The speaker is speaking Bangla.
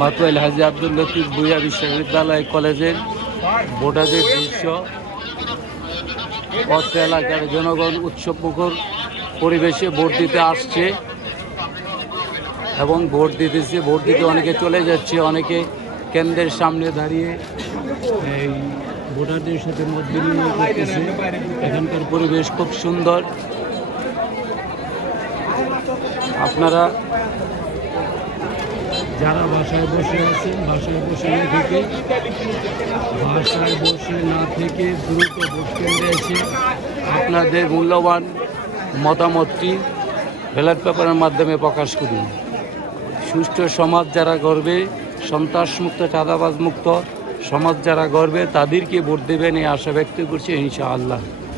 মাতুয়াইল হাজী আব্দুল লতিফ ভূঁইয়া বিশ্ববিদ্যালয় কলেজের ভোটারদের দৃশ্য। অত্র এলাকার জনগণ উৎসবমুখর পরিবেশে ভোট দিতে আসছে এবং ভোট দিতেছে। ভোট দিতে অনেকে চলে যাচ্ছে, অনেকে কেন্দ্রের সামনে দাঁড়িয়ে এই ভোটারদের সাথে মত বিনিময় করতেছে। এখানকার পরিবেশ খুব সুন্দর। আপনারা যারা বাসায় বসে আছেন, বাসায় বসে না থেকে দ্রুত ভোট কেন্দ্রে এসে আপনাদের মূল্যবান মতামতটি ব্যালট পেপারের মাধ্যমে প্রকাশ করুন। সুষ্ঠু সমাজ যারা গড়বে, সন্ত্রাসমুক্ত চাঁদাবাজ মুক্ত সমাজ যারা গড়বে, তাদেরকে ভোট দেবেন এই আশা ব্যক্ত করছি ইনশাআল্লাহ।